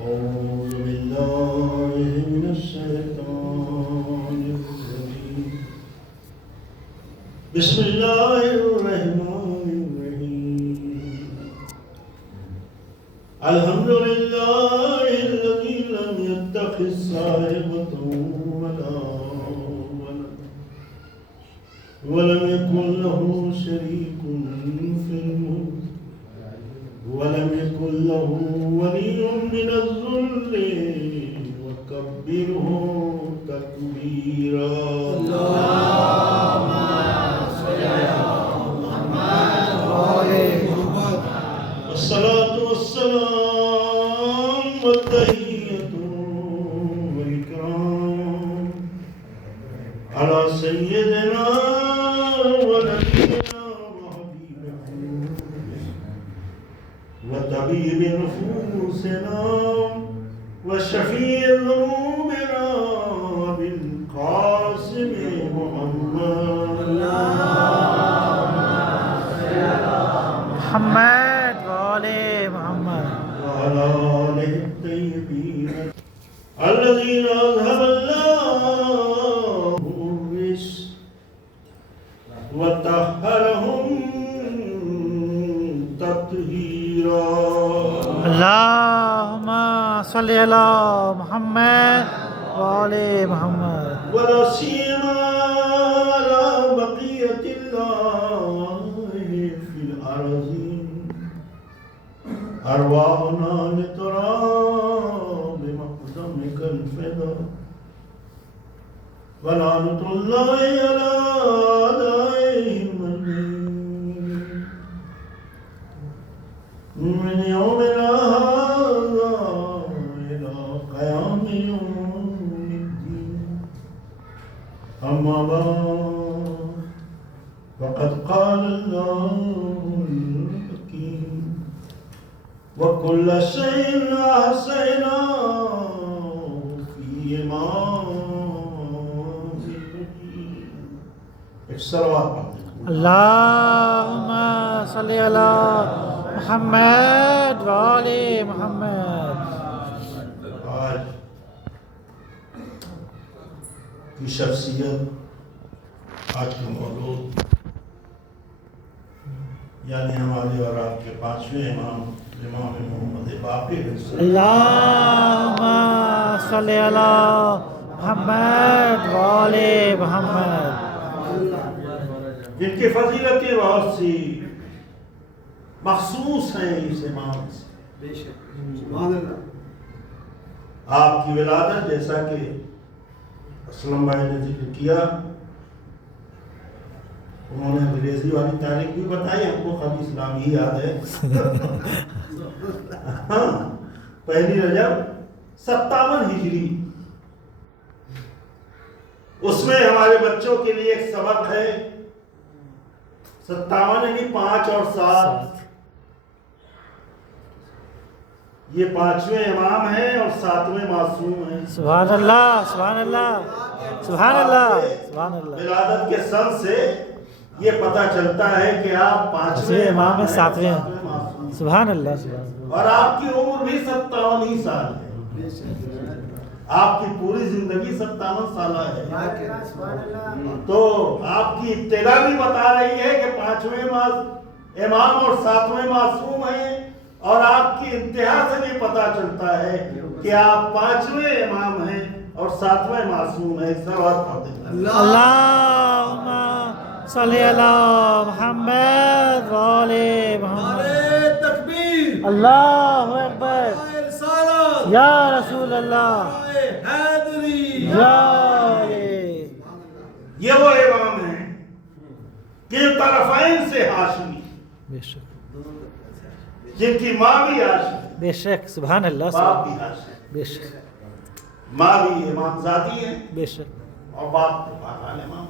أعوذ بالله من الشيطان الرجيم بسم الله الرحمن الرحيم الحمد لله الذي لم يتخذ صاحبة ولا ولد ولم يكن له شريك في الملك ولم يكن له ولي من الذل وكبره تكبيرا اللهم صل على محمد وعلى محمد والصلاة والسلام والتحية والإكرام على سيدنا ونبينا وطبيب نفوسنا وشفيع ذنوبنا بالقاسم محمد محمد وآل محمد وعلى آله الطيبين الذين أذهب الله الرجس وطهرهم تطهيرا اللهم صل على محمد وآل محمد ولا سيما على بقية الله في الأرضين أرواحنا لتراب مقدمك الفدا ولعنة الله على أعدائهم من يومنا هذا إلى قيام يوم الدين أما بعد فقد قال الله الحكيم وكل شيء أحصيناه في إمام مبين. الصلوات اللهم صل على محمد وآل محمد. آج کی شخصیت آج کے مولود یعنی ہمارے اور آپ کے پانچویں امام امام محمد باقر اللهم صل على محمد وآل محمد. جن کی فضیلتیں بہت سی مخصوص ہیں اس امام سے. آپ کی ولادت جیسا کہ اسلم بھائی نے ذکر کیا، انہوں نے انگریزی والی تاریخ بھی بتائی، ہم کو خالی اسلام ہی یاد ہے. ہاں، پہلی رجب 57 ہجری. اس میں ہمارے بچوں کے لیے ایک سبق ہے. 57 یعنی 5 اور 7. یہ پانچویں امام ہیں اور 7ویں معصوم ہیں. سبحان اللہ سبحان اللہ سبحان اللہ سبحان اللہ. ولادت کے سن سے یہ پتہ چلتا ہے کہ آپ پانچویں امام ہیں، 7ویں معصوم ہیں. سبحان اللہ سبحان اللہ. اور آپ کی عمر بھی 57 ہی سال ہے. آپ کی پوری زندگی 57 سالہ ہے. تو آپ کی ابتدا بھی بتا رہی ہے کہ پانچویں امام اور 7ویں معصوم ہیں، اور آپ کی انتہا سے بھی پتا چلتا ہے کہ آپ 5ویں امام ہیں اور 7ویں معصوم ہیں. صلوات پڑھتے ہیں. اللهم صل على محمد وآل محمد. تکبیر. اللہ اکبر. یا رسول اللہ. حیدری. یا علی. یہ وہ امام ہیں کہ طرفین سے ہاشمی، بے شک جن کی ماں بھی ہاشمی، بے شک. سبحان اللہ باپ بھی ہاشمی. بے شک ماں بھی امام زادی ہے بے شک. اور باپ بھی پاکال امام.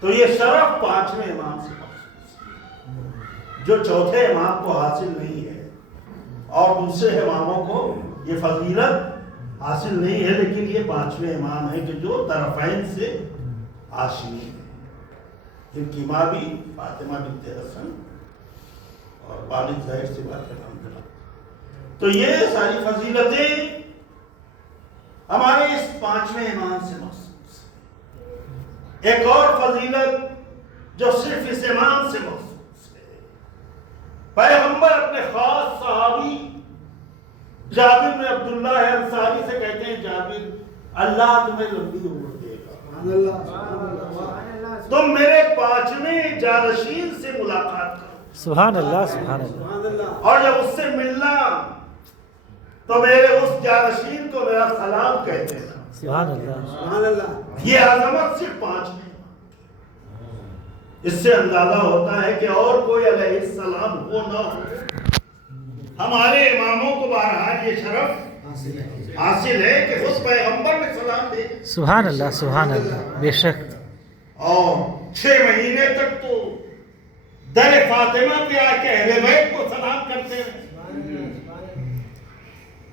تو یہ شرف 5ویں امام سے مخصوص ہے، جو چوتھے امام کو حاصل نہیں ہے، اور دوسرے اماموں کو یہ فضیلت حاصل نہیں ہے. لیکن یہ 5ویں امام ہے کہ جو طرفین سے ہاشمی ہے، جن کی ماں بھی فاطمہ بنت حسن اور والد ظاہر سی بات ہے. تو یہ ساری فضیلتیں ہمارے اس 5ویں امام سے مخصوص ہے۔ ایک اور فضیلت جو صرف اس امام سے مخصوص ہے، پیغمبر اپنے خاص صحابی جابر بن عبداللہ انصاری سے کہتے ہیں، جابر اللہ تمہیں لمبی عمر دے گا، تم میرے 5ویں جانشین سے ملاقات کرو، سبحان اللہ سبحان اللہ اور جب اس سے ملنا تو میرے اس جانشین کو میرا سلام کہتے ہیں۔ سبحان اللہ یہ عظمت صرف 5 میں، اس سے اندازہ ہوتا ہے کہ اور کوئی علیہ السلام ہو نہ ہو، ہمارے اماموں کو بہرحال یہ شرف حاصل ہے کہ خود پیغمبر میں سلام دے، سبحان اللہ بے شک۔ اور 6 مہینے تک تو در فاطمہ پہ آ کے اہل بیت کو سلام کرتے ہیں،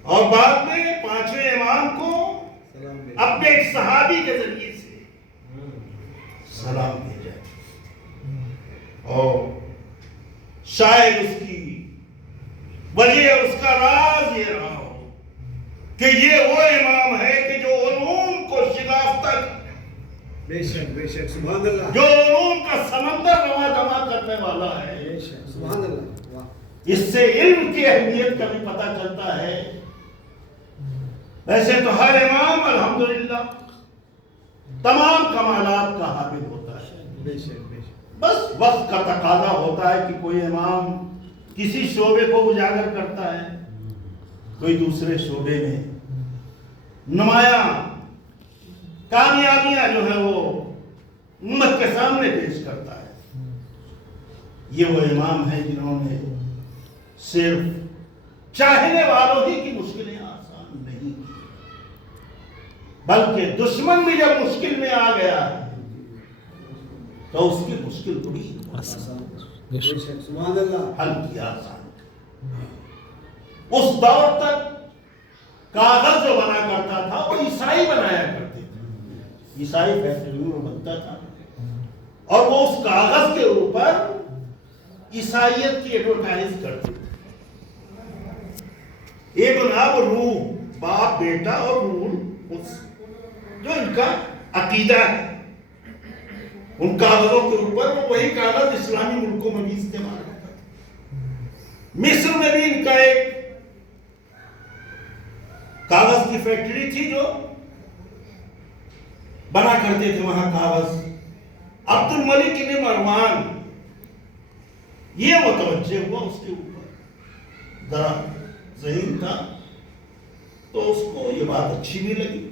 اور بعد میں 5ویں امام کو اپنے ایک صحابی کے ذریعے سے سلام بھیجا، اور شاید اس کی وجہ اس کا راز یہ رہا ہو کہ یہ وہ امام ہے کہ جو علوم کو شناختہ، بے شک سبحان اللہ، جو علوم کا سمندر رواں جمع کرنے والا ہے، سبحان اللہ۔ اس سے علم کی اہمیت کا بھی پتہ چلتا ہے۔ ویسے تو ہر امام الحمدللہ تمام کمالات کا حامل ہوتا ہے، بے شک بس وقت کا تقاضا ہوتا ہے کہ کوئی امام کسی شعبے کو اجاگر کرتا ہے، کوئی دوسرے شعبے میں نمایاں کامیابیاں جو ہے وہ امت کے سامنے پیش کرتا ہے۔ یہ وہ امام ہیں جنہوں نے صرف چاہنے والوں ہی کی مشکلیں آسان نہیں کی، بلکہ دشمن بھی جب مشکل میں آ گیا تو اس کی مشکل بڑی سبحان اللہ، حل کیا آسان۔ اس دور تک کاغذ جو بنا کرتا تھا وہ عیسائی بنایا کرتے تھے، عیسائی فیکٹریوں میں بنتا تھا، اور وہ اس کاغذ کے اوپر عیسائیت کی ایڈورٹائز کرتے تھے۔ ابن اب روح، باپ بیٹا اور روح، جو ان کا عقیدہ ہے، ان کاغذوں کے اوپر وہ وہی کاغذ اسلامی ملکوں میں بھی استعمال ہوتا ہے۔ مصر میں بھی ان کا ایک کاغذ کی فیکٹری تھی جو بنا کرتے تھے وہاں کاغذ۔ عبد الملک بن مروان یہ متوجہ ہوا، اس کے اوپر ذرا ذہین تھا، تو اس کو یہ بات اچھی بھی لگی،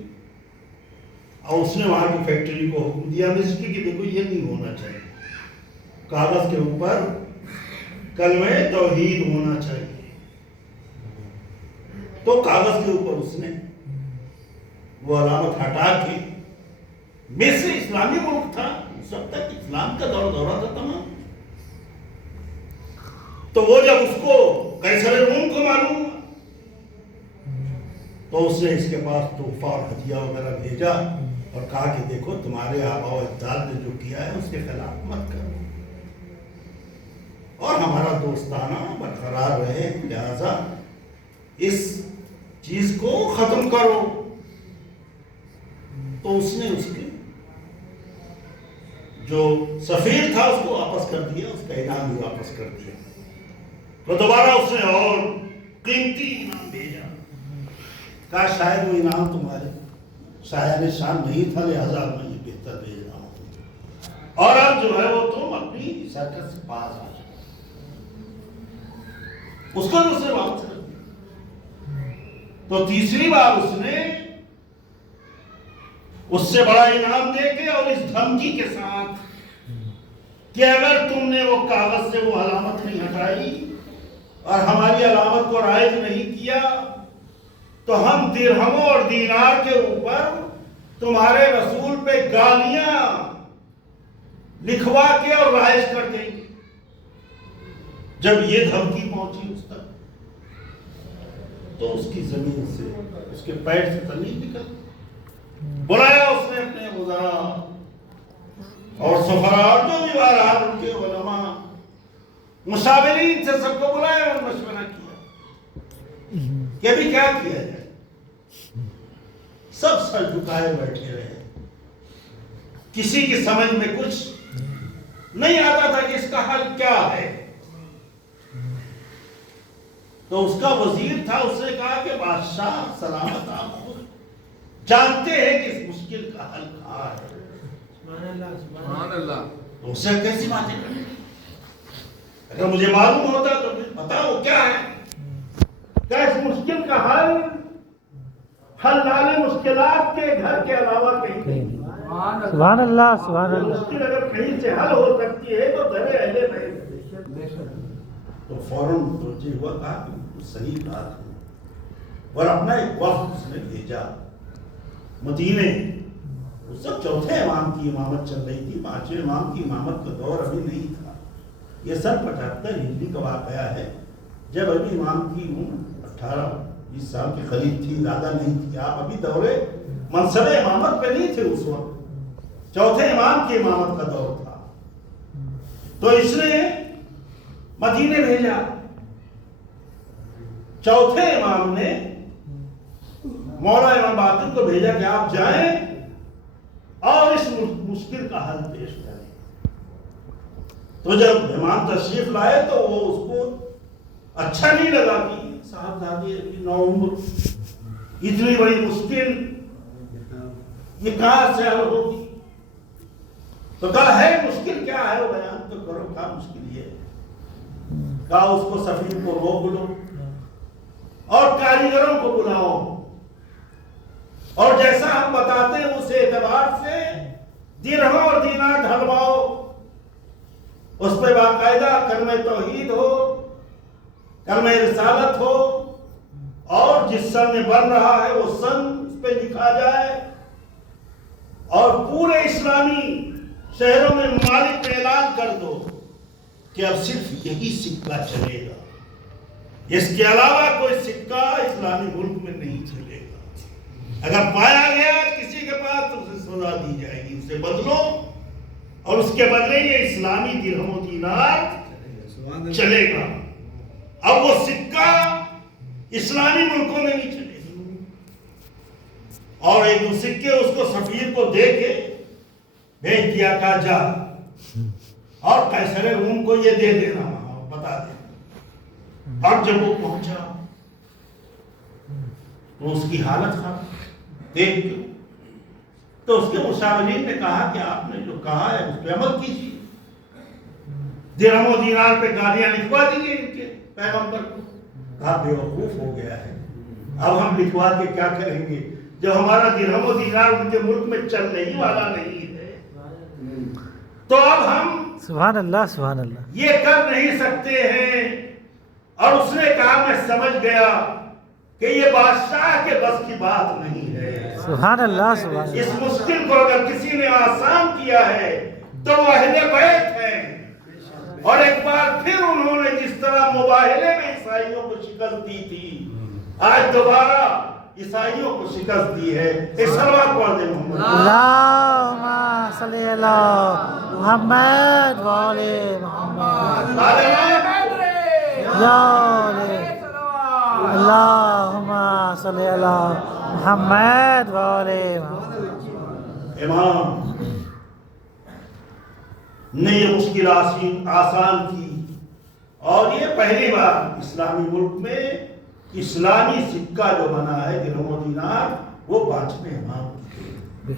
اور اس نے وہاں کی فیکٹری کو حکم دیا مصر کی، دیکھو یہ نہیں ہونا چاہیے، کاغذ کے اوپر کلمہ توحید ہونا چاہیے۔ تو کاغذ کے اوپر اس نے وہ علامت ہٹا کے، مصر اسلامی ملک تھا، سب تک اسلام کا دور دورہ تھا تمام، تو وہ جب اس کو قیصر روم کو معلوم ہوا تو اس نے اس کے پاس تحفہ اور ہدیہ وغیرہ بھیجا اور کہا کہ دیکھو تمہارے آباء و اجداد نے جو کیا ہے اس کے خلاف مت کرو، اور ہمارا دوستانہ برقرار رہے، لہذا اس چیز کو ختم کرو۔ تو اس نے اس کے جو سفیر تھا اس کو واپس کر دیا، اس کا انعام بھی واپس کر دیا، تو دوبارہ اس نے اور قیمتی انعام بھیجا، کہا شاید وہ انعام تمہارے شایان شان نہیں تھا، لہذا میں یہ بہتر بھیج رہا ہوں، اور اب جو ہے وہ تم اپنی سرکت سے پاس آ جاؤ۔ اس کو دوسرے واپس کر دیا۔ تو تیسری بار اس نے اس سے بڑا انعام دے کے اور اس دھمکی کے ساتھ کہ اگر تم نے وہ کاغذ سے وہ علامت نہیں ہٹائی اور ہماری علامت کو رائج نہیں کیا تو ہم درہموں اور دینار کے اوپر تمہارے رسول پہ گالیاں لکھوا کے اور رائج کر دیں گے۔ جب یہ دھمکی پہنچی اس تک تو اس کی زمین سے، اس کے پیر سے زمین نکل، بلایا اس نے اپنے وزراء اور سفراء اور جو بھی بہرحال ان کے علماء مشاورین سے سب کو بلایا اور مشورہ کیا کہ ابھی کیا کیا جائے. سب سر جھکائے بیٹھے رہے. کسی کی سمجھ میں کچھ نہیں آتا تھا کہ اس کا حل کیا ہے. تو اس کا وزیر تھا, اس نے کہا کہ بادشاہ سلامت, آپ خود جانتے ہیں کہ اس مشکل کا حل کہاں ہے. سبحان اللہ. تو اس سے کیسی باتیں کریں, اگر مجھے معلوم ہوتا تو بتاؤ کیا ہے. کیا اس مشکل کا حل حل مشکلات کے گھر کے علاوہ کہیں نہیں. سبحان اللہ سبحان اللہ. مشکل اگر کہیں سے حل ہو سکتی ہے تو گھر اہل نہیں. تو فوراً توجہ ہوا, کہا کہ صحیح بات ہے, اور اپنا ایک وفد اس نے بھیجا مدینے. اس وقت چوتھے امام کی امامت چل رہی تھی, پانچویں امام کی امامت کا دور ابھی نہیں تھا. یہ سن 75 ہجری کا واقعہ ہے, جب ابھی امام کی عمر 18-20 سال کے قریب تھی, زیادہ نہیں تھی. آپ ابھی دورے منصب امامت پہ نہیں تھے اس وقت, چوتھے امام کی امامت کا دور تھا. تو اس نے مدینے بھیجا. چوتھے امام نے مولا امام باقر کو بھیجا کہ آپ جائیں اور اس مشکل کا حل پیش کریں. تو جب امام تشریف لائے تو وہ اس کو اچھا نہیں لگا کہ صاحبزادی نو عمر, اتنی بڑی مشکل یہ کہاں سے حل ہوگی. تو کہا ہے مشکل کیا ہے وہ بیان تو کرو. کہا مشکل یہ ہے, کہا اس کو سفیر کو روک لو اور کاریگروں کو بلاؤ, اور جیسا ہم بتاتے ہیں اس اعتبار سے درہم اور دینار ڈھلواؤ. اس پہ باقاعدہ کلمہ توحید ہو, کلمہ رسالت ہو, اور جس سن میں بن رہا ہے وہ سن اس پہ لکھا جائے, اور پورے اسلامی شہروں میں ممالک میں اعلان کر دو کہ اب صرف یہی سکہ چلے گا, اس کے علاوہ کوئی سکہ اسلامی ملک میں نہیں چلے گا. اگر پایا گیا کسی کے پاس تو اسے سزا دی جائے گی, اسے بدلو, اور اس کے بدلے یہ اسلامی درہم و دینار چلے گا. اب وہ سکہ اسلامی ملکوں میں نہیں چلے گا. اور ایک دو سکے اس کو سفیر کو دے کے بھیج دیا, کہا جا اور قیصر روم کو یہ دے دینا, بتا دے. اور جب وہ پہنچا تو اس کی حالت خراب دیکھ کے تو اس کے مشاورین نے کہا کہ آپ نے جو کہا ہے اس پہ عمل کیجیے, درہم و دینار پہ گالیاں لکھوا دیجیے ان کے پیغمبر کو. کہا بیوقوف ہو گیا ہے, اب ہم لکھوا کے کیا کریں گے جب ہمارا درہم و دینار ان کے ملک میں چلنے ہی والا نہیں ہے. تو اب ہم سبحان اللہ سبحان اللہ یہ کر نہیں سکتے ہیں. اور اس نے کہا میں سمجھ گیا کہ یہ بادشاہ کے بس کی بات نہیں ہے. سبحان اللہ سبحان اللہ. اس مشکل کو اگر کسی نے آسان کیا ہے تو وہ اہل بیت ہیں. اور ایک بار پھر انہوں نے جس طرح مباہلے میں عیسائیوں کو شکست دی تھی, آج دوبارہ عیسائیوں کو شکست دی ہے. ایک صلوات پڑھ دیں محمد. اللہم صلی اللہ محمد وآلِ محمد یا اللہم صلی اللہ محمد وآلِ محمد. امام نے یہ مشکل آسان کی, اور یہ پہلی بار اسلامی ملک میں اسلامی سکہ جو بنا ہے درہم و دینار وہ 5ویں امام کی دین,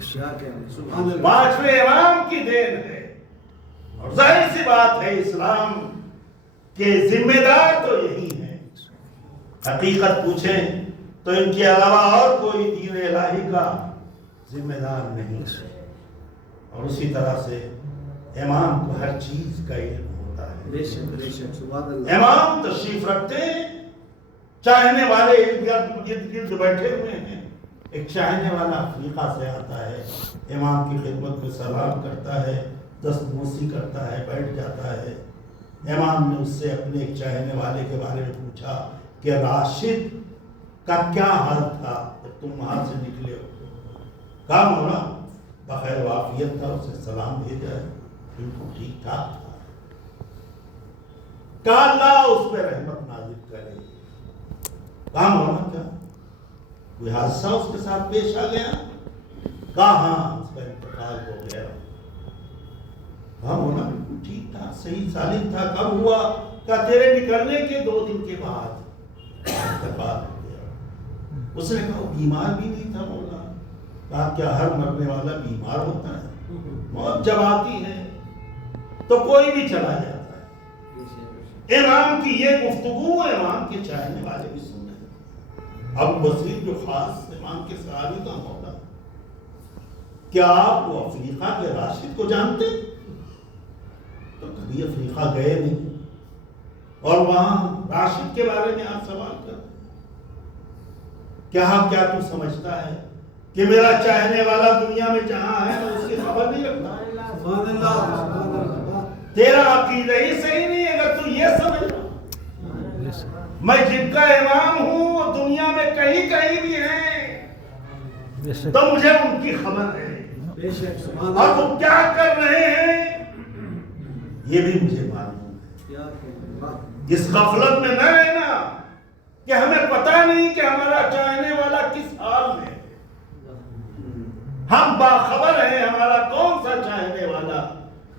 5ویں امام کی دین ہے. اور ظاہر سی بات ہے اسلام کے ذمہ دار تو یہی ہیں. حقیقت پوچھیں تو ان کے علاوہ اور کوئی دین الہی کا ذمہ دار نہیں. اور اسی طرح سے امام کو ہر چیز کا علم ہوتا ہے. امام تشریف رکھتے ہیں, چاہنے والے ارد گرد بیٹھے ہوئے ہیں. ایک چاہنے والا افریقہ سے آتا ہے, امام کی خدمت میں سلام کرتا ہے, دست بوسی کرتا ہے, بیٹھ جاتا ہے. امام نے اس سے اپنے ایک چاہنے والے کے بارے میں پوچھا کہ راشد کا کیا حال تھا جب تم وہاں سے نکلے ہو. کہا مولا بخیر وعافیت تھا, اسے سلام بھیجا ہے, بالکل ٹھیک ٹھاک تھا. کہا اللہ اس پہ رحمت نازل کرے. کہاں مولانا کیا کوئی حادثہ اس کے ساتھ پیش آ گیا؟ کہاں اس کا انتقال ہو گیا؟ کہاں مولانا بالکل ٹھیک تھا، صحیح سالم تھا، کب ہوا؟ کہا تیرے نکلنے کے 2 دن کے بعد انتقال ہو گیا۔ اس نے کہا وہ بیمار بھی نہیں تھا مولانا۔ کہا کیا ہر مرنے والا بیمار ہوتا ہے؟ موت جب آتی ہے تو کوئی بھی چلا جاتا ہے۔ امام کی یہ گفتگو امام کے چاہنے والے بھی سن رہے ہیں۔ ابو بصیر جو خاص امام کے صحابی کا مولا، کیا آپ وہ افریقہ کے راشد کو جانتے؟ تو کبھی افریقہ گئے نہیں اور وہاں راشد کے بارے میں آپ سوال کرتے؟ کیا تو سمجھتا ہے کہ میرا چاہنے والا دنیا میں جہاں ہے میں اس کی خبر نہیں رکھتا؟ تیرا عقیدہ ہی صحیح نہیں ہے اگر تو یہ سمجھ رہا میں جن کا امام ہوں وہ دنیا میں کہیں بھی ہیں تو مجھے ان کی خبر ہے، اور وہ کیا کر رہے ہیں یہ بھی مجھے معلوم ہے۔ اس غفلت میں نہ رہنا کہ ہمیں پتہ نہیں کہ ہمارا چاہنے والا کس حال میں، ہم باخبر ہیں ہمارا کون سا چاہنے والا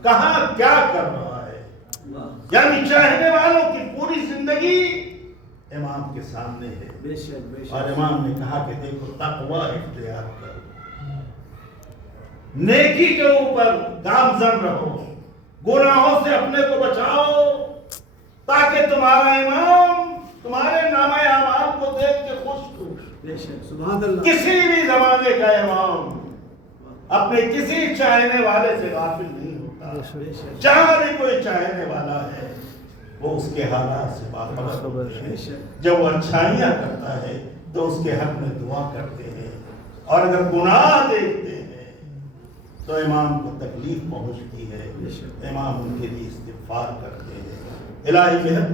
کہاں کیا کر رہا ہے۔ یعنی چاہنے والوں کی پوری زندگی امام کے سامنے ہے، اور امام نے کہا کہ دیکھو تقوی اختیار کرو، نیکی کے اوپر گامزن رہو، گناہوں سے اپنے کو بچاؤ، تاکہ تمہارا امام تمہارے نامہ اعمال کو دیکھ کے خوش ہو۔ کسی بھی زمانے کا امام اپنے کسی چاہنے والے سے غافل نہیں ہوتا، جہاں بھی کوئی چاہنے والا ہے وہ اس کے حالات سے باخبر ہے۔ جب وہ اچھائیاں کرتا ہے تو اس کے حق میں دعا کرتے ہیں، اور اگر گناہ دیکھتے ہیں تو امام کو تکلیف پہنچتی ہے، امام ان کے لیے استغفار کرتے ہیں۔ الہی بہت